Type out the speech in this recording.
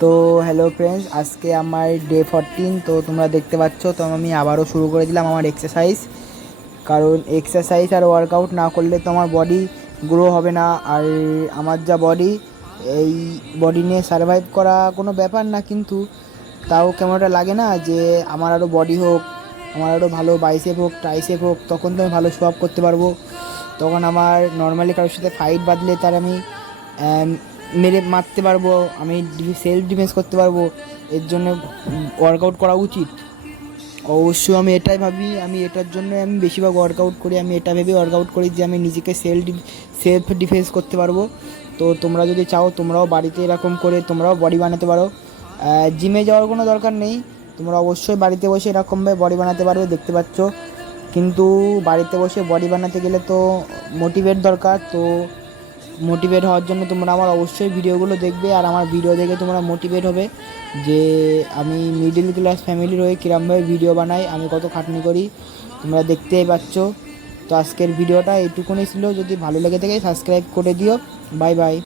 তো hello friends, আজকে আমার ডে 14। তো তোমরা দেখতে পাচ্ছ, তো আমি আবারও শুরু করে দিলাম আমার এক্সারসাইজ। কারণ এক্সারসাইজ আর ওয়ার্কআউট না করলে তো আমার বডি গ্রো হবে না। আর আমার যা বডি, এই বডি নিয়ে সার্ভাইভ করা কোনো ব্যাপার না, কিন্তু তাও কেমন একটা লাগে না যে আমার আরও বডি হোক, আমার আরও ভালো বাইসেপ হোক, ট্রাইসেপ হোক, তখন তো আমি ভালো শো আপ করতে পারবো। তখন আমার নর্মালি কারোর সাথে ফাইট বাঁধলে তার আমি মেরে মারতে পারবো, আমি সেলফ ডিফেন্স করতে পারবো। এর জন্য ওয়ার্কআউট করা উচিত। অবশ্যই আমি এটাই ভাবি, আমি এটার জন্য আমি বেশিরভাগ ওয়ার্কআউট করি। আমি এটা ভেবে ওয়ার্কআউট করি যে আমি নিজেকে সেলফ ডিফেন্স করতে পারবো। তো তোমরা যদি চাও, তোমরাও বাড়িতে এরকম করে তোমরাও বডি বানাতে পারো। জিমে যাওয়ার কোনো দরকার নেই, তোমরা অবশ্যই বাড়িতে বসে এরকমভাবে বডি বানাতে পারবে, দেখতে পাচ্ছ। কিন্তু বাড়িতে বসে বডি বানাতে গেলে তো মোটিভেট দরকার। তো মোটিভেট হওয়ার জন্য তোমরা আমার অবশ্যই ভিডিওগুলো দেখবে, আর আমার ভিডিও দেখে তোমরা মোটিভেট হবে যে আমি মিডল ক্লাস ফ্যামিলির হয়ে কীরমভাবে ভিডিও বানাই, আমি কত খাটনি করি, তোমরা দেখতেই পাচ্ছ। তো আজকের ভিডিওটা এইটুকুনি ছিল। যদি ভালো লেগে থাকে সাবস্ক্রাইব করে দিও। Bye bye.